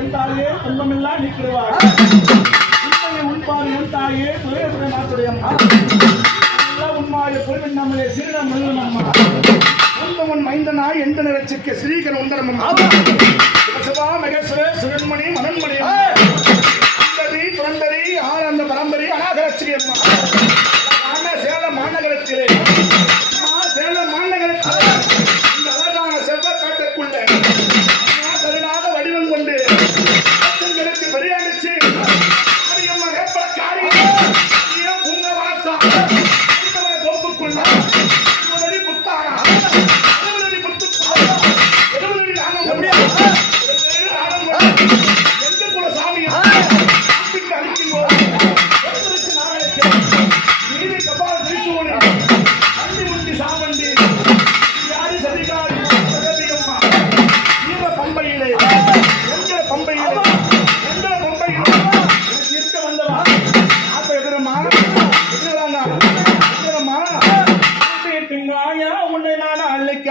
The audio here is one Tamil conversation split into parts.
ಎಂತಾಯೇ ತುಮ್ಮಮಿಲ್ಲ ನಿಕ್ಕಿರುವಾಗ ಉಂಪಾರು ಎಂತಾಯೇ ತುಳಿಯುತ್ತದೆ ಮಾತುಡೆಯಮ್ಮ ಎಲ್ಲ ಉನ್ಮಾಯ பொருள் நம்மளே சிறிடம் முழுவதும் உந்தவன் மைந்தனா எந்த நிறச்சிக்க ஸ்ரீகர உந்தரமம்மா சிவா மகேஸ்வர சுரன்மணி மனன்மணி அந்ததி புரந்தரி ஆனந்த பரம்பரி அநாகரட்சிகை அம்மா சேலம் மாநகரத்திலே சேலம் மாநகரத்திலே இந்த அழகான செவ்வ காட்டுக்குள்ள கருணாக வடிவம் கொண்டு பச்சங்களுக்கு பெரியாடிச்சு அடியம்மா ஏற்பட காரியம் பூங்க வாசா தோப்புக்குள்ள புத்தாரா எந்த குல சாமியா அழிக்கும் போது நீதி கபால திருச்சூழி அண்டி முண்டி சாமண்டி யாரு சதிகாரி அம்மா ஈர பம்பையிலே எந்த பம்பையிலே எனக்கு இருக்க வந்தவா ஆத்த எதிரம்மா எதிரம்மா உன்னை நான் அழைக்க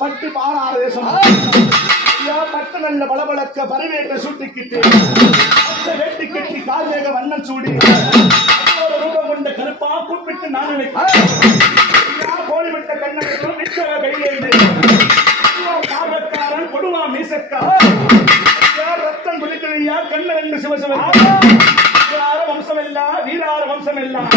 பட்டு பாராத தேசம் பட்டு நல்ல பளபளக்க பரிவேற்ற சூட்டிக்கிட்டு வேட்டி கட்டி கால்வேக வண்ணம் சூடி ரூபம் கொண்ட கருப்பா கூப்பிட்டு நான் நினைக்கிறேன் கோழிவிட்ட கண்ணனும் நிச்சய கையேந்து பார்வக்காரன் கொடுவா மீசக்கா ரத்தம் குளிக்கலையா கண்ணன் என்று சிவசிவ வம்சம் எல்லாம் வீரார வம்சம் எல்லாம்